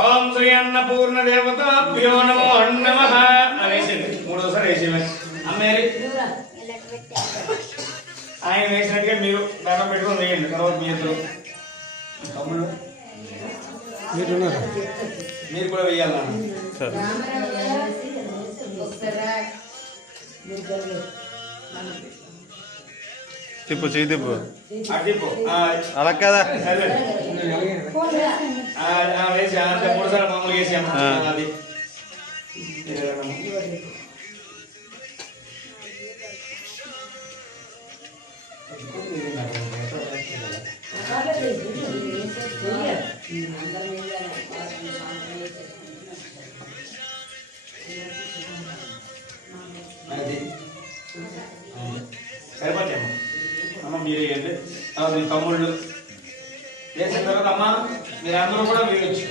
ఓం శ్రీ అన్నపూర్ణ దేవతాభ్యో నమో నమః అనేసింది. మూడోసారి వేసేమే అమ్మేరి ఆయన వేసినట్టుగా మీరు దండం పెట్టుకొని వేయండి. తర్వాత మీ ఇద్దరు తమ్ముళ్ళు మీరు కూడా వేయాలన్నా. తిప్పు చేయి తిప్పు అలా కదా వేసి అంతే మూడుసార్లు మామూలుగా వేసాము. అది సరిపోతాయమ్మ. అమ్మ మీరు వేయండి. తర్వాత మీ తమ్ముళ్ళు వేసిన తర్వాత అమ్మ మీరు అందరూ కూడా వేయచ్చు.